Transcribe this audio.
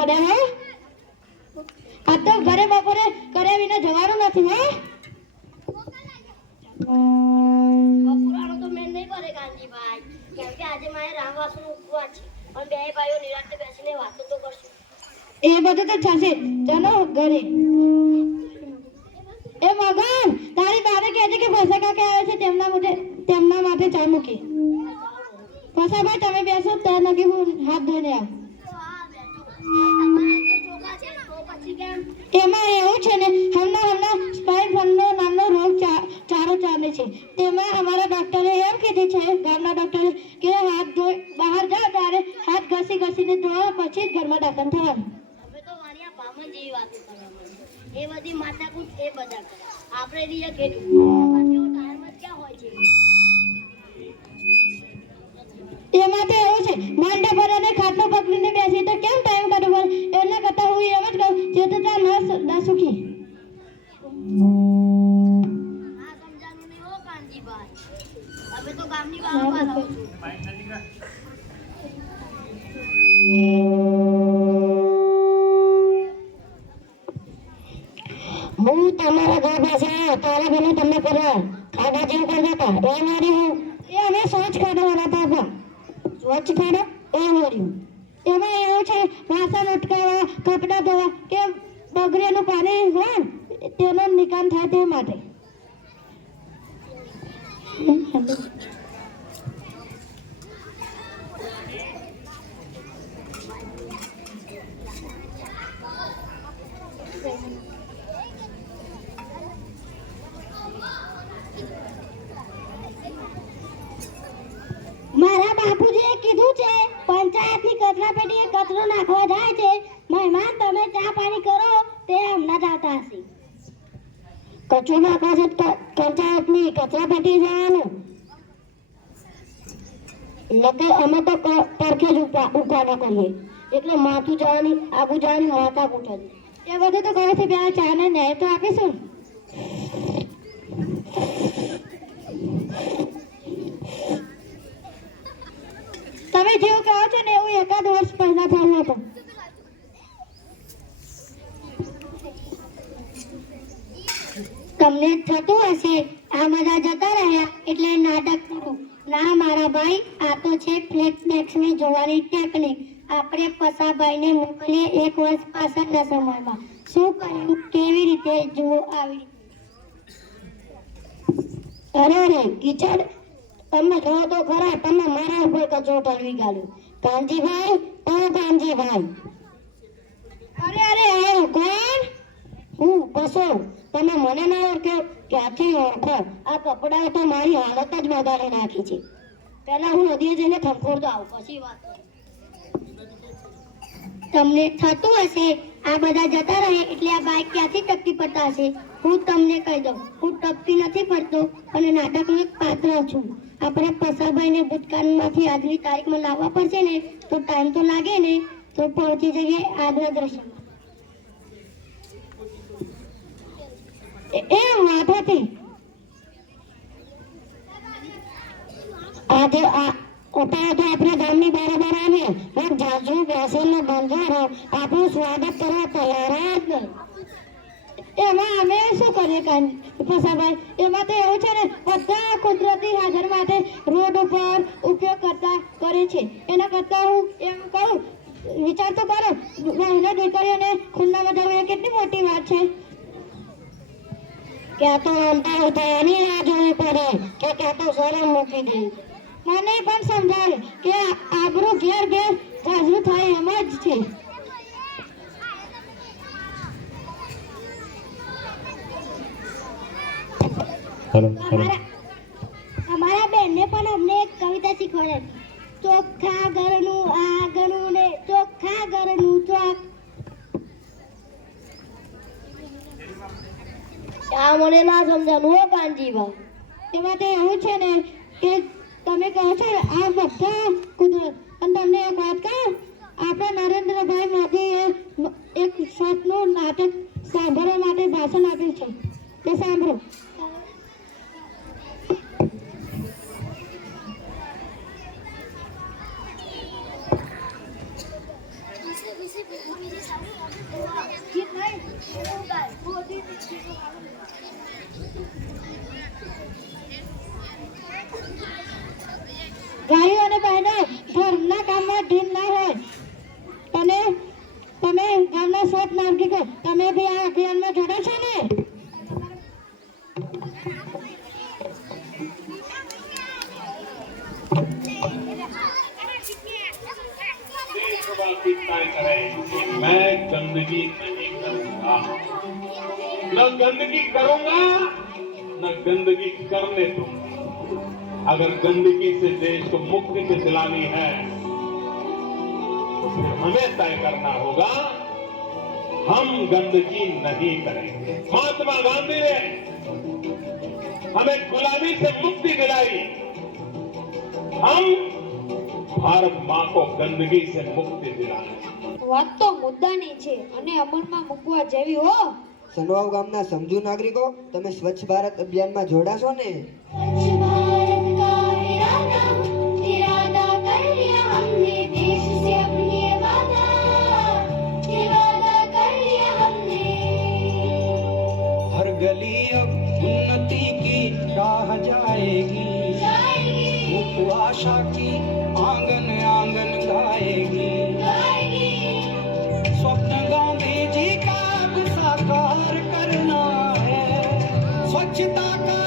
પડ્યા હે આ તો ઘરે બપોરે કર્યા વિના જવાનું નથી હે બપોરાનો તો મેં નહીં પડે કાંજીભાઈ કેમ કે આજે મારે રામવાસનો ઉપવાસ છે અને બે ભાઈઓ નિરાંતે બેસીને વાતો તો કરશું એ બધું તો થશે ચાલો ઘરે એ મગન તારી બાને કહેજે કે ભસા કાકા આવે છે તેમના માટે ચા મૂકી ભસાભાઈ તમે બેસો ત્યાં નકી હું હાથ ધોઈને આવ એમાં એવું છે ને હમણાં સ્પાઇન ફંડનો નામનો રોગ ચારો ચાલે છે તેમાં અમારા ડોક્ટરે એમ કીધું છે ગામના ડોક્ટરે કે હાથ ધોઈ બહાર જાઓ ત્યારે હાથ ઘસીને ધોવા પછી જ ઘરમાં દાખલ થવાનું હવે તો વાણિયા બામણ જેવી વાતો કરવા એ બધી માથાકૂટ એ બધા કરે આપણે રીયા કેટલું ટાઈમ જ ક્યાં હોય છે એમાં તો એવું છે માંડા પર અને ખાટલો પકડીને બેસી તો કેમ ટાઈમ કાઢવો એના કરતા હું એમ જ કહું જે તો ના સુખી હા સમજાનું નહીં હો કાંજીભાઈ હવે તો ગામની બહાર આવું છું હું તમારા ઘર પાસે તારા બને તમને કરવા ખાડા જેવું કરતા હતા એ મારી હું એ અમે સોચ કાઢવાના હતા સ્વચ્છ ખાડો એ વર્યું એમાં એવું છે વાસણ અટકાવવા કપડાં ધોવા કે બગડેલું પાણી હોય તેનો નિકાલ થાય તે માટે મારા બાપુજીએ કીધું છે પંચાયતની કચરા પેટીએ કચરો નાખવા જાય છે મહેમાન તમે ચા પાણી કરો તે હમણાં જ આવતા હશે કચરો નાખવા છે પંચાયતની કચરા પેટી જવાનું એટલે અમે તો પરખે જ ઉકાળો કરીએ એટલે માથું જવાની આગુ જવાની માથા કૂટે એ બધું તો કહે છે પેલા ચા ને ન્યાય તો આપીશું તમે જેવું કહો છો ને એવું એકાદ વર્ષ પહેલા થયું હતું તમને થતું હશે આ બધા જતા રહ્યા એટલે નાટક પૂરું ના મારા ભાઈ આ તો છે ફ્લેશબેક્સને જોવાની ટેકનિક આપણે પસાભાઈને મોકલીએ 1 વર્ષ પાછળના સમયમાં શું કર્યું કેવી રીતે જુઓ આવી અરે કિચડ તમે જો તો ખરા તમે મારા ઉપર કચરો ઠલવી ગાલ્યો કાંજીભાઈ કાંજીભાઈ અરે આવો કોણ હું બસો તમે મને ના ઓળખ્યો ક્યાંથી ઓળખો આ કપડાં તો મારી હાલત જ બગાડી નાખી છે પહેલા હું નદીએ જઈને થંખોડતો આવું પછી વાત તમને થતું હશે આ બધા જતા રહે એટલે આ બાઈક ક્યાંથી ટપકી પડતા હશે હું તમને કહી દઉં હું ટપકી નથી પડતો અને નાટકનો એક પાત્ર છું આપણે પસાભાઈને ભૂતકાળમાંથી આજની તારીખમાં લાવવા પડશે ને તો ટાઈમ તો લાગે ને તો પહોંચી જઈએ આજના દ્રશ્યમાં એ વાત હતી આજે આપણે ગામની બરાબર આવે પણ જાજુ બેસીને બંધારો આપણું સ્વાગત કરવા તૈયાર જ એમાં અમે શું કરીએ પસાભાઈ એમાં તો એવું છે ને બધા કુદરતી હાજર માટે રોડ ઉપર ઉપયોગ કરતા કરે છે એના કરતા હું એમ કહું વિચાર તો કરો બહેનો દીકરીઓને ખુલ્લામાં જવું એ કેટલી મોટી વાત છે ક્યાં તો અંતર થયાની રાહ જોવી પડે કે ક્યાં તો શરમ મૂકી દે મને પણ સમજાવે કે આબરૂ ઘેર જાજરું થાય એમ જ છે અમારા બેનને પણ અમને એક કવિતા શીખવાડી ચોખ્ખા ઘરનું આંગણું ને ચોખ્ખા ઘરનું ચોક આ મને ના સમજાનું હો કાનજીભાઈ એમાં તો એવું છે ને કે તમે કહો છો આ બધા કુદરત અને તમને એક વાત કહું આપણા નરેન્દ્રભાઈ મોદીએ એક સ્વપ્નનું નાટક સાંભળવા માટે ભાષણ આપ્યું છે તે સાંભળો. ભાઈઓ અને બહેનો, ઘરના કામમાં ઢીલ ના હોય. તમે ગામના સૌ નાગરિકો, તમે બી આ અભિયાનમાં જોડાશો ને? देशवासी तय करें कि मैं गंदगी नहीं करूंगा, न गंदगी करूंगा, न गंदगी करने दूंगा. अगर गंदगी से देश को मुक्ति दिलानी है तो फिर हमें तय करना होगा हम गंदगी नहीं करेंगे. महात्मा गांधी ने हमें गुलामी से मुक्ति दिलाई, हम ભારત માં કો ગંદકી સે મુક્તિ દિલાને. વાત તો મુદ્દાની છે અને અમલમાં મૂકવા જેવી હો. સનવાવ ગામના સમજુ નાગરિકો, તમે સ્વચ્છ ભારત અભિયાનમાં જોડાશો ને? हर गली अब उन्नति की राह जाएगी, आशा की आंगन आंगन गाएगी. स्वप्न गांधी जी का अब साकार करना है, स्वच्छता का